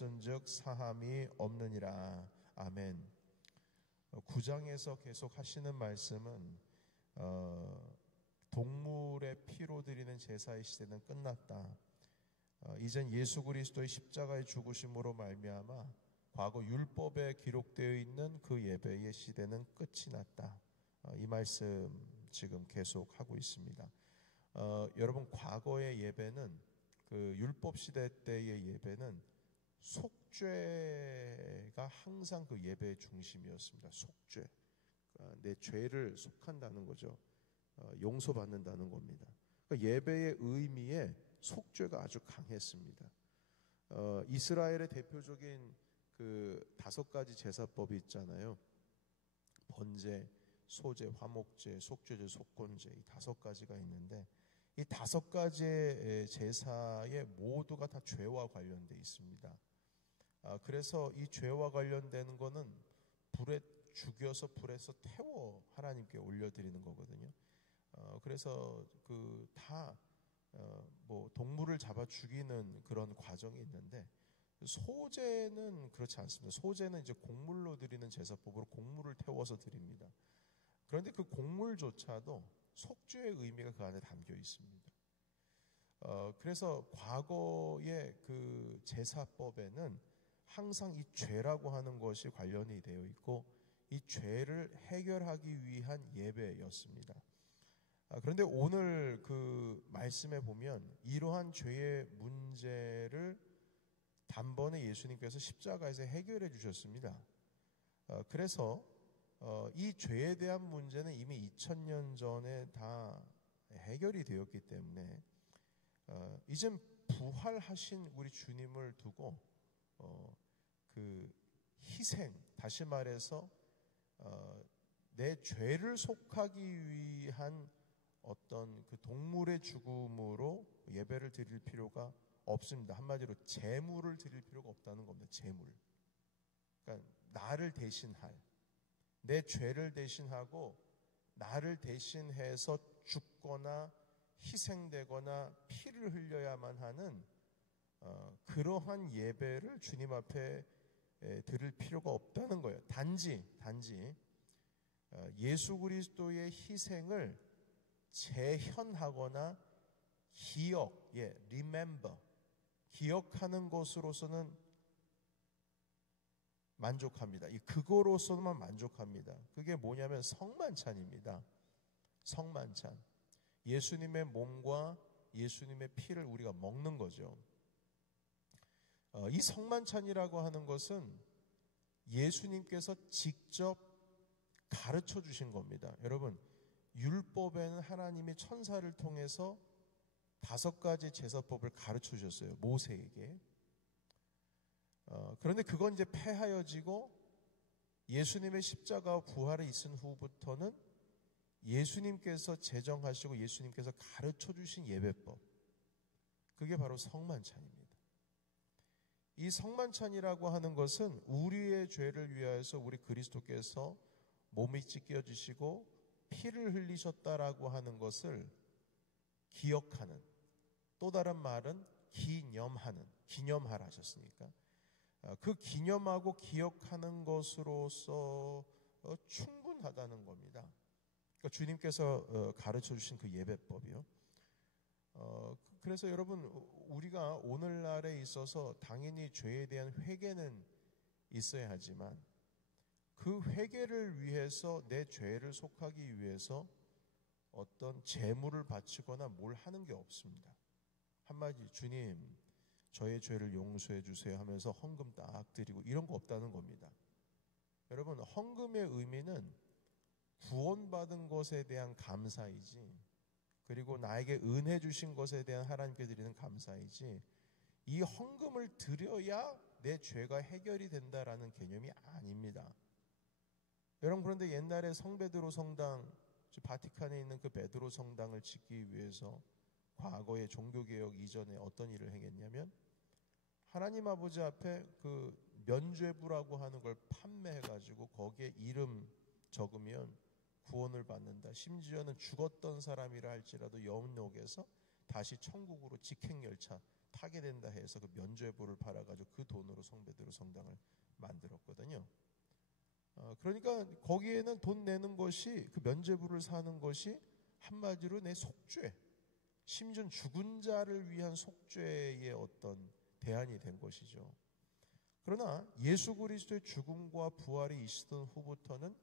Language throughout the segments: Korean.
되었은즉 사함이 없느니라. 아멘. 9장에서 계속 하시는 말씀은 동물의 피로 드리는 제사의 시대는 끝났다. 이젠 예수 그리스도의 십자가의 죽으심으로 말미암아 과거 율법에 기록되어 있는 그 예배의 시대는 끝이 났다. 이 말씀 지금 계속 하고 있습니다. 여러분, 과거의 예배는 그 율법 시대 때의 예배는 속죄가 항상 그 예배의 중심이었습니다. 속죄. 내 죄를 속한다는 거죠. 용서받는다는 겁니다. 그러니까 예배의 의미에 속죄가 아주 강했습니다. 이스라엘의 대표적인 그 5가지 제사법이 있잖아요. 번제, 소제, 화목제, 속죄제, 속건제, 이 5가지가 있는데 이 5가지의 제사에 모두가 다 죄와 관련되어 있습니다. 그래서 이 죄와 관련되는 거는 불에 죽여서 불에서 태워 하나님께 올려드리는 거거든요. 그래서 뭐 동물을 잡아 죽이는 그런 과정이 있는데 소제는 그렇지 않습니다. 소제는 이제 곡물로 드리는 제사법으로 곡물을 태워서 드립니다. 그런데 그 곡물조차도 속죄의 의미가 그 안에 담겨 있습니다. 그래서 과거의 그 제사법에는 항상 이 죄라고 하는 것이 관련이 되어 있고 이 죄를 해결하기 위한 예배였습니다. 그런데 오늘 그 말씀에 보면 이러한 죄의 문제를 단번에 예수님께서 십자가에서 해결해 주셨습니다. 그래서 이 죄에 대한 문제는 이미 2000년 전에 다 해결이 되었기 때문에 이젠 부활하신 우리 주님을 두고 그 희생, 다시 말해서 내 죄를 속하기 위한 어떤 그 동물의 죽음으로 예배를 드릴 필요가 없습니다. 한마디로 제물을 드릴 필요가 없다는 겁니다. 제물. 그러니까 나를 대신할, 내 죄를 대신하고 나를 대신해서 죽거나 희생되거나 피를 흘려야만 하는 그러한 예배를 주님 앞에 드릴 필요가 없다는 거예요. 단지 예수 그리스도의 희생을 재현하거나 remember, 기억하는 것으로서는 만족합니다. 그거로서만 만족합니다. 그게 뭐냐면 성만찬입니다. 성만찬. 예수님의 몸과 예수님의 피를 우리가 먹는 거죠. 이 성만찬이라고 하는 것은 예수님께서 직접 가르쳐 주신 겁니다. 여러분, 율법에는 하나님이 천사를 통해서 5가지 제사법을 가르쳐 주셨어요. 모세에게. 그런데 그건 이제 폐하여지고 예수님의 십자가와 부활이 있은 후부터는 예수님께서 제정하시고 예수님께서 가르쳐 주신 예배법. 그게 바로 성만찬입니다. 이 성만찬이라고 하는 것은 우리의 죄를 위하여서 우리 그리스도께서 몸이 찢겨지시고 피를 흘리셨다라고 하는 것을 기억하는, 또 다른 말은 기념하라 하셨으니까 그 기념하고 기억하는 것으로서 충분하다는 겁니다. 그러니까 주님께서 가르쳐 주신 그 예배법이요. 그래서 여러분, 우리가 오늘날에 있어서 당연히 죄에 대한 회개는 있어야 하지만 그 회개를 위해서 내 죄를 속하기 위해서 어떤 제물을 바치거나 뭘 하는 게 없습니다. 한마디, 주님 저의 죄를 용서해 주세요 하면서 헌금 딱 드리고 이런 거 없다는 겁니다. 여러분, 헌금의 의미는 구원받은 것에 대한 감사이지, 그리고 나에게 은혜 주신 것에 대한 하나님께 드리는 감사이지, 이 헌금을 드려야 내 죄가 해결이 된다라는 개념이 아닙니다. 여러분, 그런데 옛날에 성베드로 성당, 바티칸에 있는 그 베드로 성당을 짓기 위해서 과거의 종교개혁 이전에 어떤 일을 행했냐면 하나님 아버지 앞에 그 면죄부라고 하는 걸 판매해가지고 거기에 이름 적으면 구원을 받는다. 심지어는 죽었던 사람이라 할지라도 영역에서 다시 천국으로 직행열차 타게 된다 해서 그 면죄부를 팔아가지고 그 돈으로 방식으로 성당을 만들었거든요. 그러니까 거기에는 돈 내는 것이, 그 면죄부를 사는 것이 한마디로 내 속죄, 심지어 죽은 자를 위한 속죄의 어떤 대안이 된 것이죠. 그러나 예수 그리스도의 죽음과 부활이 있었던 후부터는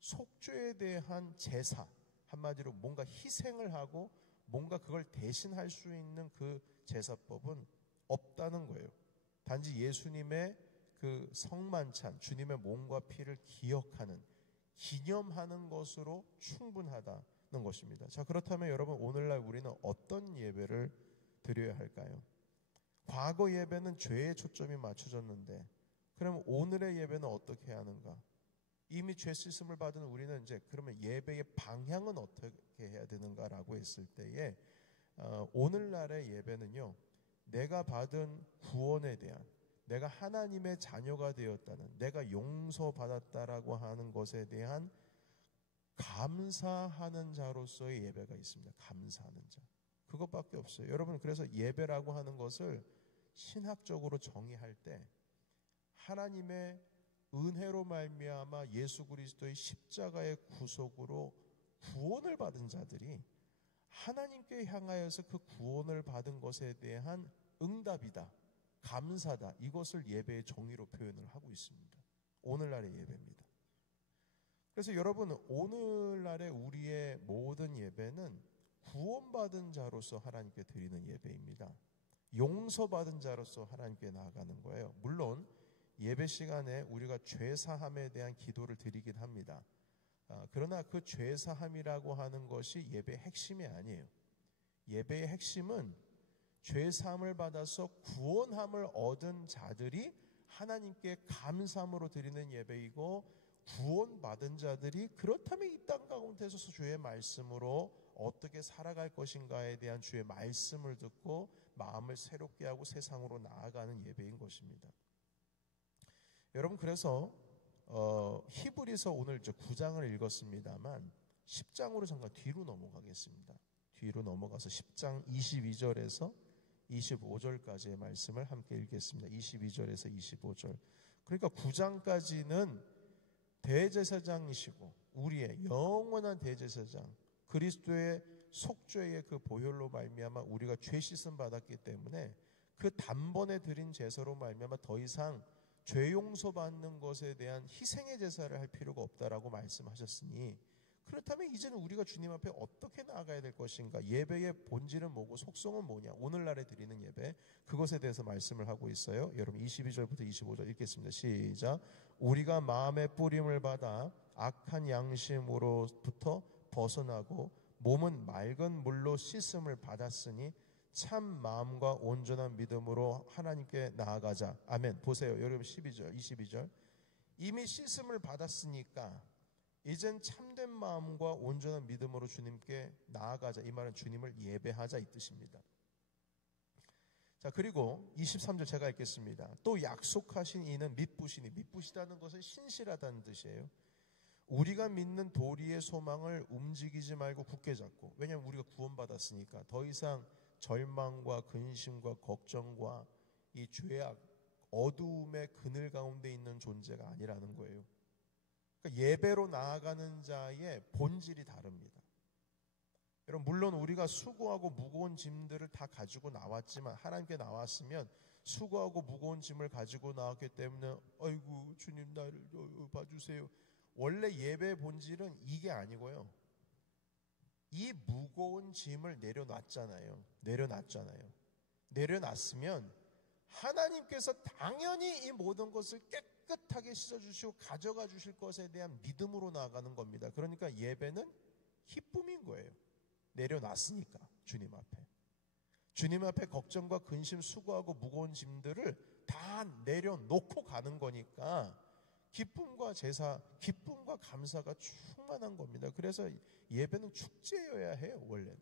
속죄에 대한 제사, 한마디로 뭔가 희생을 하고 뭔가 그걸 대신할 수 있는 그 제사법은 없다는 거예요. 단지 예수님의 그 성만찬, 주님의 몸과 피를 기억하는, 기념하는 것으로 충분하다는 것입니다. 자, 그렇다면 여러분, 오늘날 우리는 어떤 예배를 드려야 할까요? 과거 예배는 죄에 초점이 맞춰졌는데, 그럼 오늘의 예배는 어떻게 하는가? 이미 죄 씻음을 받은 우리는 이제 그러면 예배의 방향은 어떻게 해야 되는가라고 했을 때에, 오늘날의 예배는요, 내가 받은 구원에 대한, 내가 하나님의 자녀가 되었다는, 내가 용서받았다라고 하는 것에 대한 감사하는 자로서의 예배가 있습니다. 감사하는 자. 그것밖에 없어요. 여러분, 그래서 예배라고 하는 것을 신학적으로 정의할 때 하나님의 은혜로 말미암아 예수 그리스도의 십자가의 구속으로 구원을 받은 자들이 하나님께 향하여서 그 구원을 받은 것에 대한 응답이다, 감사다, 이것을 예배의 정의로 표현을 하고 있습니다. 오늘날의 예배입니다. 그래서 여러분, 오늘날의 우리의 모든 예배는 구원받은 자로서 하나님께 드리는 예배입니다. 용서받은 자로서 하나님께 나아가는 거예요. 물론 예배 시간에 우리가 죄사함에 대한 기도를 드리긴 합니다. 그러나 그 죄사함이라고 하는 것이 예배의 핵심이 아니에요. 예배의 핵심은 죄사함을 받아서 구원함을 얻은 자들이 하나님께 감사함으로 드리는 예배이고, 구원받은 자들이 그렇다면 이 땅 가운데서 주의 말씀으로 어떻게 살아갈 것인가에 대한 주의 말씀을 듣고 마음을 새롭게 하고 세상으로 나아가는 예배인 것입니다. 여러분, 그래서 히브리서 오늘 9장을 읽었습니다만 10장으로 잠깐 뒤로 넘어가겠습니다. 뒤로 넘어가서 10장 22절에서 25절까지의 말씀을 함께 읽겠습니다. 22절에서 25절. 그러니까 9장까지는 대제사장이시고 우리의 영원한 대제사장, 그리스도의 속죄의 그 보혈로 말미암아 우리가 죄 씻음 받았기 때문에 그 단번에 드린 제사로 말미암아 더 이상 죄 용서받는 것에 대한 희생의 제사를 할 필요가 없다라고 말씀하셨으니, 그렇다면 이제는 우리가 주님 앞에 어떻게 나아가야 될 것인가? 예배의 본질은 뭐고 속성은 뭐냐? 오늘날에 드리는 예배, 그것에 대해서 말씀을 하고 있어요. 여러분 22절부터 25절 읽겠습니다. 시작. 우리가 마음의 뿌림을 받아 악한 양심으로부터 벗어나고 몸은 맑은 물로 씻음을 받았으니 참 마음과 온전한 믿음으로 하나님께 나아가자. 아멘. 보세요. 여러분 12절, 22절. 이미 씻음을 받았으니까 이젠 참된 마음과 온전한 믿음으로 주님께 나아가자. 이 말은 주님을 예배하자 이 뜻입니다. 자, 그리고 23절 제가 읽겠습니다. 또 약속하신 이는 믿부시니, 믿부시다는 것은 신실하다는 뜻이에요. 우리가 믿는 도리의 소망을 움직이지 말고 굳게 잡고, 왜냐하면 우리가 구원받았으니까 더 이상 절망과 근심과 걱정과 이 죄악, 어두움의 그늘 가운데 있는 존재가 아니라는 거예요. 그러니까 예배로 나아가는 자의 본질이 다릅니다. 여러분, 물론 우리가 수고하고 무거운 짐들을 다 가지고 나왔지만, 하나님께 나왔으면 수고하고 무거운 짐을 가지고 나왔기 때문에 아이고 주님 나를 봐주세요. 원래 예배의 본질은 이게 아니고요. 이 무거운 짐을 내려놨잖아요. 내려놨으면 하나님께서 당연히 이 모든 것을 깨끗하게 씻어주시고 가져가 주실 것에 대한 믿음으로 나아가는 겁니다. 그러니까 예배는 기쁨인 거예요. 내려놨으니까 주님 앞에 걱정과 근심, 수고하고 무거운 짐들을 다 내려놓고 가는 거니까 기쁨과 제사, 기쁨과 감사가 충만한 겁니다. 그래서 예배는 축제여야 해요. 원래는.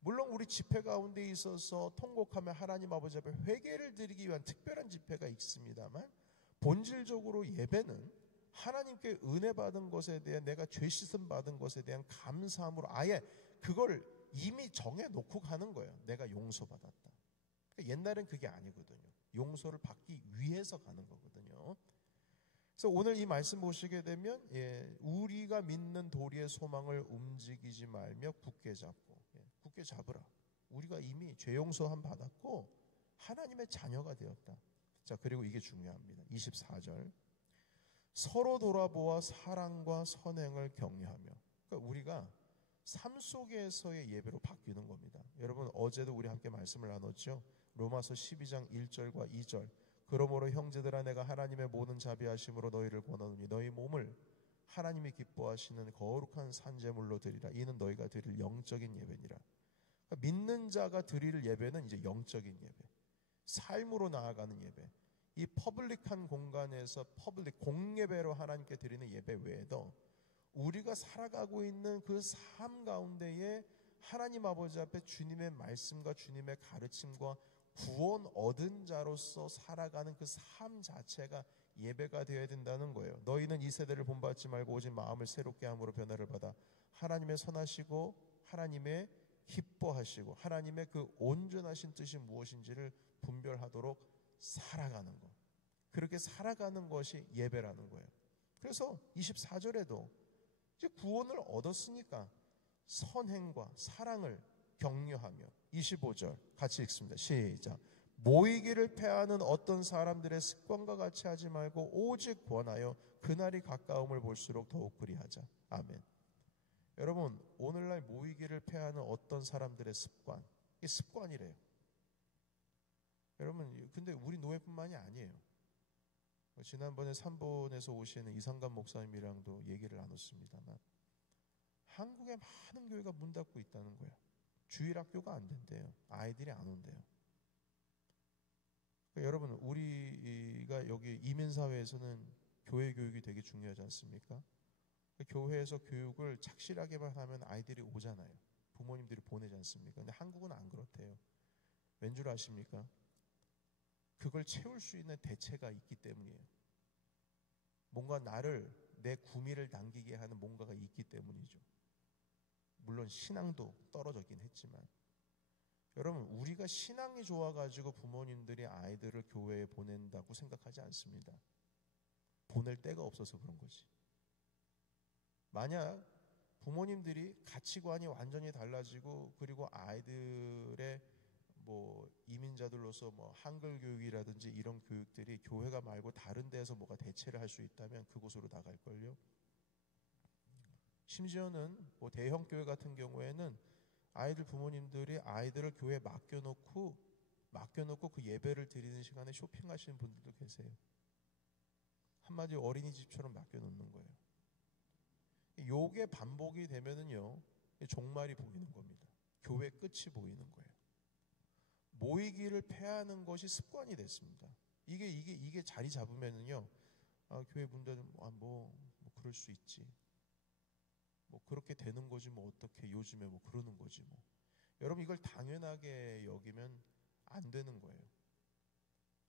물론 우리 집회 가운데 있어서 통곡하며 하나님 아버지 앞에 회개를 드리기 위한 특별한 집회가 있습니다만, 본질적으로 예배는 하나님께 은혜 받은 것에 대한, 내가 죄 씻음 받은 것에 대한 감사함으로 아예 그걸 이미 정해놓고 가는 거예요. 내가 용서받았다. 그러니까 옛날엔 그게 아니거든요. 용서를 받기 위해서 가는 거거든요. 그래서 오늘 이 말씀 보시게 되면 우리가 믿는 도리의 소망을 움직이지 말며 굳게 잡고 굳게 잡으라. 우리가 이미 죄 용서함 받았고 하나님의 자녀가 되었다. 자, 그리고 이게 중요합니다. 24절. 서로 돌아보아 사랑과 선행을 격려하며. 그러니까 우리가 삶 속에서의 예배로 바뀌는 겁니다. 여러분, 어제도 우리 함께 말씀을 나눴죠. 로마서 12장 1절과 2절. 그러므로 형제들아, 내가 하나님의 모든 자비하심으로 너희를 권하노니 너희 몸을 하나님이 기뻐하시는 거룩한 산제물로 드리라. 이는 너희가 드릴 영적인 예배니라. 그러니까 믿는 자가 드릴 예배는 이제 영적인 예배, 삶으로 나아가는 예배. 이 퍼블릭한 공간에서 공예배로 하나님께 드리는 예배 외에도 우리가 살아가고 있는 그 삶 가운데에 하나님 아버지 앞에 주님의 말씀과 주님의 가르침과 구원 얻은 자로서 살아가는 그 삶 자체가 예배가 되어야 된다는 거예요. 너희는 이 세대를 본받지 말고 오직 마음을 새롭게 함으로 변화를 받아 하나님의 선하시고 하나님의 기뻐하시고 하나님의 그 온전하신 뜻이 무엇인지를 분별하도록 살아가는 것. 그렇게 살아가는 것이 예배라는 거예요. 그래서 24절에도 이제 구원을 얻었으니까 선행과 사랑을 격려하며 25절 같이 읽습니다. 시작. 모이기를 패하는 어떤 사람들의 습관과 같이 하지 말고 오직 권하여 그날이 가까움을 볼수록 더욱 그리하자. 아멘. 여러분, 오늘날 모이기를 패하는 어떤 사람들의 습관, 이게 습관이래요. 여러분, 근데 우리 노예뿐만이 아니에요. 지난번에 3번에서 오시는 이상감 목사님이랑도 얘기를 나눴습니다만 한국에 많은 교회가 문 닫고 있다는 거예요. 주일학교가 안 된대요. 아이들이 안 온대요. 그러니까 여러분, 우리가 여기 이민사회에서는 교회 교육이 되게 중요하지 않습니까? 교회에서 교육을 착실하게만 하면 아이들이 오잖아요. 부모님들이 보내지 않습니까? 근데 한국은 안 그렇대요. 왠 줄 아십니까? 그걸 채울 수 있는 대체가 있기 때문이에요. 뭔가 내 구미를 당기게 하는 뭔가가 있기 때문이죠. 물론 신앙도 떨어졌긴 했지만 여러분, 우리가 신앙이 좋아가지고 부모님들이 아이들을 교회에 보낸다고 생각하지 않습니다. 보낼 데가 없어서 그런 거지. 만약 부모님들이 가치관이 완전히 달라지고 그리고 아이들의 이민자들로서 한글 교육이라든지 이런 교육들이 교회가 말고 다른 데에서 뭐가 대체를 할 수 있다면 그곳으로 나갈걸요. 심지어는 대형 교회 같은 경우에는 아이들 부모님들이 아이들을 교회에 맡겨놓고 그 예배를 드리는 시간에 쇼핑하시는 분들도 계세요. 한마디로 어린이집처럼 맡겨놓는 거예요. 요게 반복이 되면은요, 종말이 보이는 겁니다. 교회 끝이 보이는 거예요. 모이기를 패하는 것이 습관이 됐습니다. 이게 자리 잡으면은요, 교회 분들은 그럴 수 있지. 그렇게 되는 거지 어떻게 요즘에 그러는 거지 여러분, 이걸 당연하게 여기면 안 되는 거예요.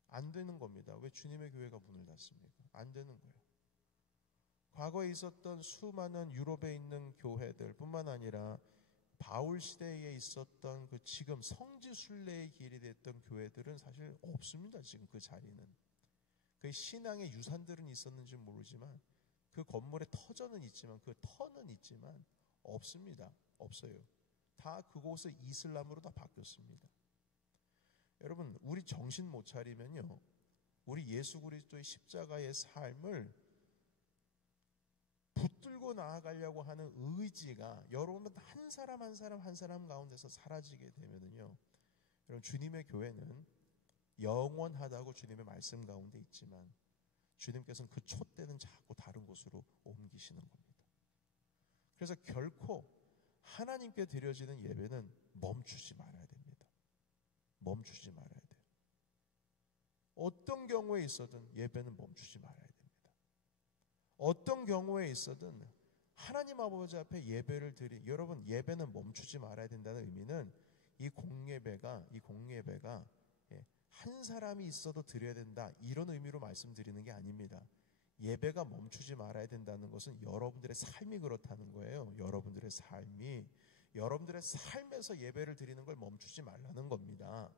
안 되는 겁니다. 왜 주님의 교회가 문을 닫습니까? 안 되는 거예요. 과거에 있었던 수많은 유럽에 있는 교회들 뿐만 아니라 바울 시대에 있었던 지금 성지 순례의 길이 됐던 교회들은 사실 없습니다. 지금 그 자리는. 그 신앙의 유산들은 있었는지 모르지만 그 건물에 터전은 있지만 그 터는 있지만 없습니다. 없어요. 다 그곳을 이슬람으로 다 바뀌었습니다. 여러분, 우리 정신 못 차리면요, 우리 예수 그리스도의 십자가의 삶을 붙들고 나아가려고 하는 의지가 여러분 한 사람 한 사람 가운데서 사라지게 되면은요, 여러분, 주님의 교회는 영원하다고 주님의 말씀 가운데 있지만 주님께서는 그 촛대는 자꾸 다른 곳으로 옮기시는 겁니다. 그래서 결코 하나님께 드려지는 예배는 멈추지 말아야 됩니다. 멈추지 말아야 돼요. 어떤 경우에 있어든 예배는 멈추지 말아야 됩니다. 어떤 경우에 있어든 하나님 아버지 앞에 예배를 여러분, 예배는 멈추지 말아야 된다는 의미는 이 공예배가 한 사람이 있어도 드려야 된다, 이런 의미로 말씀드리는 게 아닙니다. 예배가 멈추지 말아야 된다는 것은 여러분들의 삶이 그렇다는 거예요. 여러분들의 삶에서 예배를 드리는 걸 멈추지 말라는 겁니다.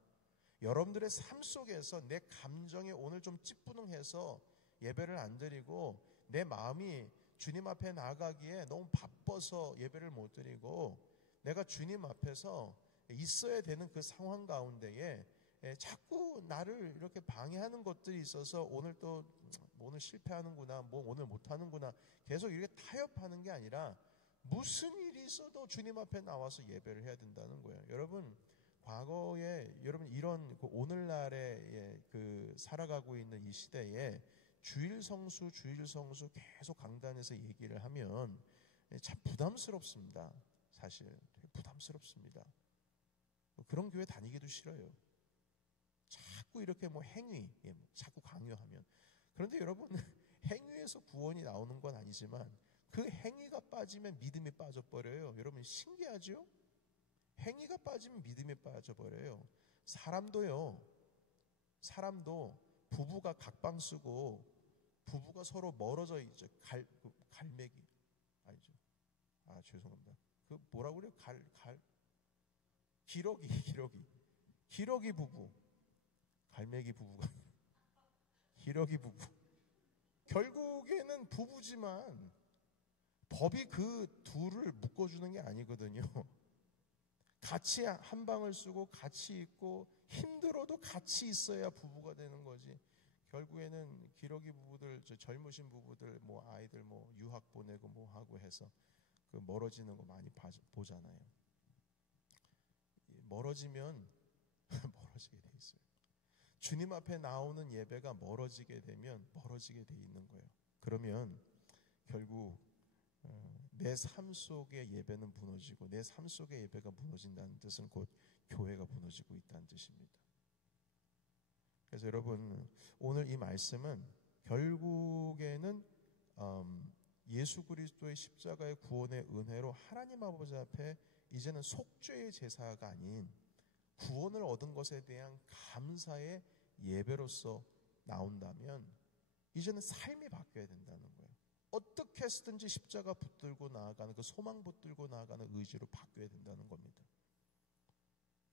여러분들의 삶 속에서 내 감정이 오늘 좀 찌뿌둥해서 예배를 안 드리고 내 마음이 주님 앞에 나가기에 너무 바빠서 예배를 못 드리고 내가 주님 앞에서 있어야 되는 그 상황 가운데에 자꾸 나를 이렇게 방해하는 것들이 있어서 오늘 또 오늘 실패하는구나, 뭐 오늘 못하는구나 계속 이렇게 타협하는 게 아니라 무슨 일이 있어도 주님 앞에 나와서 예배를 해야 된다는 거예요. 여러분 과거에 여러분 이런 그 오늘날에 그 살아가고 있는 이 시대에 주일 성수 계속 강단에서 얘기를 하면 참 부담스럽습니다. 사실 되게 부담스럽습니다. 그런 교회 다니기도 싫어요. 자꾸 이렇게 뭐 행위 자꾸 강요하면. 그런데 여러분 행위에서 구원이 나오는 건 아니지만 그 행위가 빠지면 믿음이 빠져버려요. 여러분 신기하죠? 행위가 빠지면 믿음이 빠져버려요. 사람도 부부가 각방 쓰고 부부가 서로 멀어져 있죠. 갈매기 아니죠. 죄송합니다. 그 뭐라고 그래요? 기러기 부부. 갈매기 부부가 기러기 부부. 결국에는 부부지만 법이 그 둘을 묶어주는 게 아니거든요. 같이 한 방을 쓰고 같이 있고 힘들어도 같이 있어야 부부가 되는 거지. 결국에는 기러기 부부들, 젊으신 부부들, 뭐 아이들 뭐 유학 보내고 뭐 하고 해서 그 멀어지는 거 많이 보잖아요. 멀어지면 멀어지게 돼 있어요. 주님 앞에 나오는 예배가 멀어지게 되면 멀어지게 돼 있는 거예요. 그러면 결국 내 삶 속의 예배는 무너지고 내 삶 속의 예배가 무너진다는 뜻은 곧 교회가 무너지고 있다는 뜻입니다. 그래서 여러분 오늘 이 말씀은 결국에는 예수 그리스도의 십자가의 구원의 은혜로 하나님 아버지 앞에 이제는 속죄의 제사가 아닌 구원을 얻은 것에 대한 감사의 예배로서 나온다면 이제는 삶이 바뀌어야 된다는 거예요. 어떻게 해서든지 십자가 붙들고 나아가는 그 소망 붙들고 나아가는 의지로 바뀌어야 된다는 겁니다.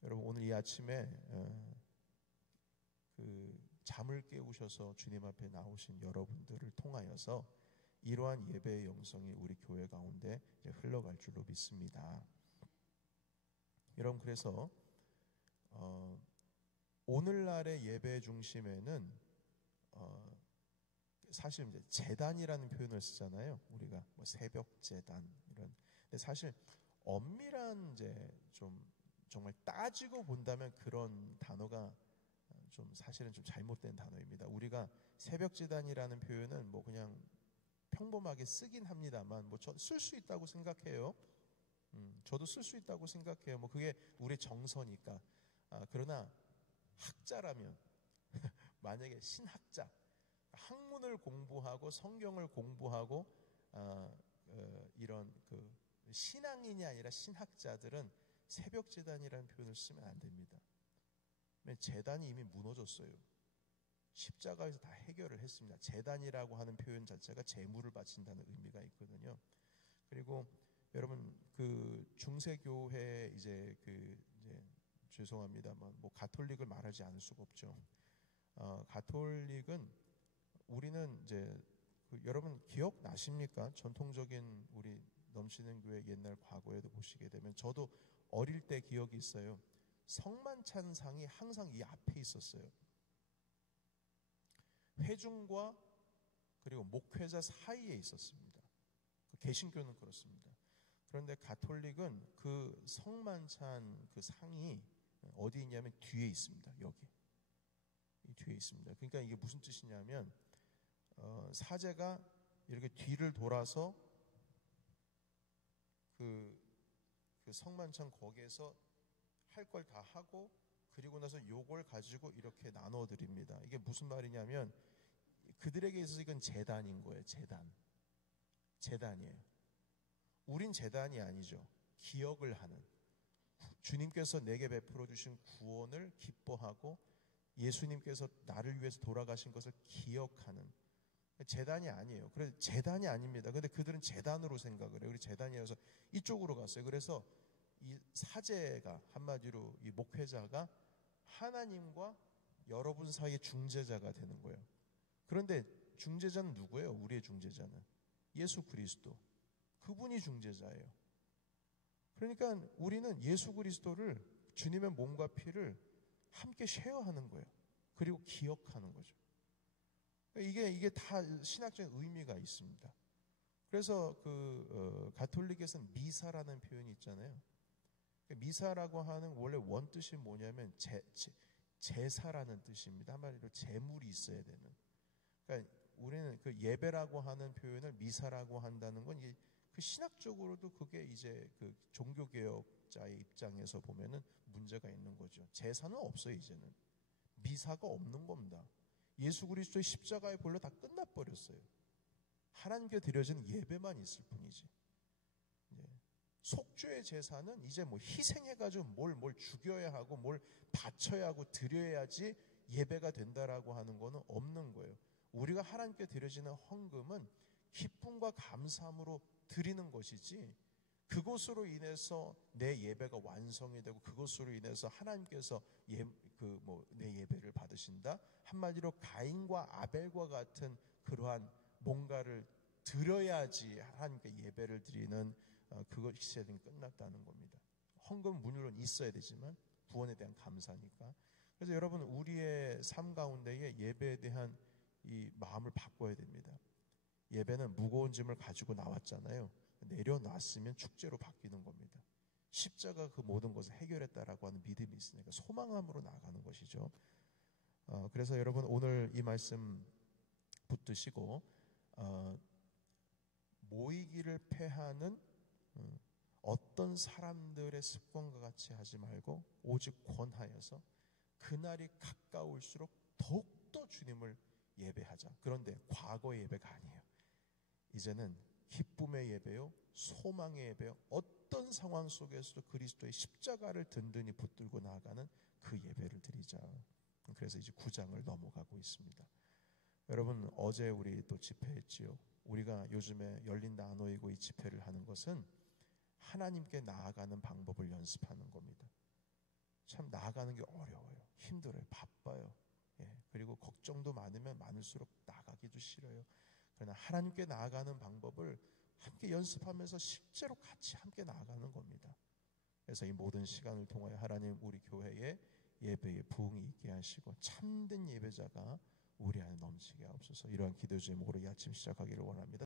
여러분 오늘 이 아침에 그 잠을 깨우셔서 주님 앞에 나오신 여러분들을 통하여서 이러한 예배의 영성이 우리 교회 가운데 흘러갈 줄로 믿습니다. 여러분 그래서 오늘날의 예배 중심에는 사실 이제 제단이라는 표현을 쓰잖아요. 우리가 뭐 새벽 제단 이런. 근데 사실 엄밀한 이제 좀 정말 따지고 본다면 그런 단어가 좀 사실은 좀 잘못된 단어입니다. 우리가 새벽 제단이라는 표현은 뭐 그냥 평범하게 쓰긴 합니다만 뭐 저 쓸 수 있다고 생각해요. 저도 쓸 수 있다고 생각해요. 뭐 그게 우리 정서니까. 그러나 학자라면 만약에 신학자, 학문을 공부하고 성경을 공부하고 이런 그 신앙인이 아니라 신학자들은 새벽 제단이라는 표현을 쓰면 안 됩니다. 제단이 이미 무너졌어요. 십자가에서 다 해결을 했습니다. 제단이라고 하는 표현 자체가 제물을 바친다는 의미가 있거든요. 그리고 여러분 그 중세교회 이제 죄송합니다만 뭐 가톨릭을 말하지 않을 수가 없죠. 가톨릭은 우리는 이제 여러분 기억나십니까? 전통적인 우리 넘치는 교회 옛날 과거에도 보시게 되면 저도 어릴 때 기억이 있어요. 성만찬상이 항상 이 앞에 있었어요. 회중과 그리고 목회자 사이에 있었습니다. 개신교는 그렇습니다. 그런데 가톨릭은 그 성만찬 그 상이 어디 있냐면 뒤에 있습니다. 여기 이 뒤에 있습니다. 그러니까 이게 무슨 뜻이냐면 사제가 이렇게 뒤를 돌아서 그 성만찬 거기에서 할 걸 다 하고 그리고 나서 요걸 가지고 이렇게 나눠 드립니다. 이게 무슨 말이냐면 그들에게 있어서 이건 제단인 거예요. 제단이에요. 우린 제단이 아니죠. 기억을 하는, 주님께서 내게 베풀어 주신 구원을 기뻐하고 예수님께서 나를 위해서 돌아가신 것을 기억하는 제단이 아니에요. 그래서 제단이 아닙니다. 근데 그들은 제단으로 생각을 해요. 우리 제단이어서 이쪽으로 갔어요. 그래서 이 사제가 한마디로 이 목회자가 하나님과 여러분 사이의 중재자가 되는 거예요. 그런데 중재자는 누구예요? 우리의 중재자는 예수 그리스도. 그분이 중재자예요. 그러니까 우리는 예수 그리스도를, 주님의 몸과 피를 함께 쉐어하는 거예요. 그리고 기억하는 거죠. 이게 다 신학적인 의미가 있습니다. 그래서 가톨릭에서는 미사라는 표현이 있잖아요. 미사라고 하는 원래 원뜻이 뭐냐면 제사라는 뜻입니다. 한마디로 재물이 있어야 되는. 그러니까 우리는 그 예배라고 하는 표현을 미사라고 한다는 건 이게 그 신학적으로도 그게 이제 그 종교개혁자의 입장에서 보면은 문제가 있는 거죠. 제사는 없어요, 이제는. 미사가 없는 겁니다. 예수 그리스도의 십자가의 볼로 다 끝나버렸어요. 하나님께 드려지는 예배만 있을 뿐이지. 속죄의 제사는 이제 뭐 희생해가지고 뭘 죽여야 하고 뭘 바쳐야 하고 드려야지 예배가 된다라고 하는 거는 없는 거예요. 우리가 하나님께 드려지는 헌금은 기쁨과 감사함으로 드리는 것이지, 그것으로 인해서 내 예배가 완성이 되고 그것으로 인해서 하나님께서 내 예배를 받으신다. 한마디로 가인과 아벨과 같은 그러한 뭔가를 드려야지 하나님께 예배를 드리는 그것이 끝났다는 겁니다. 헌금 물론 있어야 되지만 구원에 대한 감사니까. 그래서 여러분, 우리의 삶 가운데에 예배에 대한 이 마음을 바꿔야 됩니다. 예배는 무거운 짐을 가지고 나왔잖아요. 내려놨으면 축제로 바뀌는 겁니다. 십자가 그 모든 것을 해결했다라고 하는 믿음이 있으니까 소망함으로 나아가는 것이죠. 그래서 여러분, 오늘 이 말씀 붙드시고 모이기를 패하는 어떤 사람들의 습관과 같이 하지 말고 오직 권하여서 그날이 가까울수록 더욱더 주님을 예배하자. 그런데 과거의 예배가 아니에요. 이제는 기쁨의 예배요, 소망의 예배요, 어떤 상황 속에서도 그리스도의 십자가를 든든히 붙들고 나아가는 그 예배를 드리자. 그래서 이제 9장을 넘어가고 있습니다. 여러분, 어제 우리 또 집회했지요. 우리가 요즘에 열린다 안 모이고 이 집회를 하는 것은 하나님께 나아가는 방법을 연습하는 겁니다. 참 나아가는 게 어려워요. 힘들어요. 바빠요. 그리고 걱정도 많으면 많을수록 나가기도 싫어요. 그러나 하나님께 나아가는 방법을 함께 연습하면서 실제로 같이 함께 나아가는 겁니다. 그래서 이 모든 시간을 통하여 하나님 우리 교회에 예배에 부흥이 있게 하시고 참된 예배자가 우리 안에 넘치게 하옵소서. 이러한 기도 제목으로 이 아침 시작하기를 원합니다.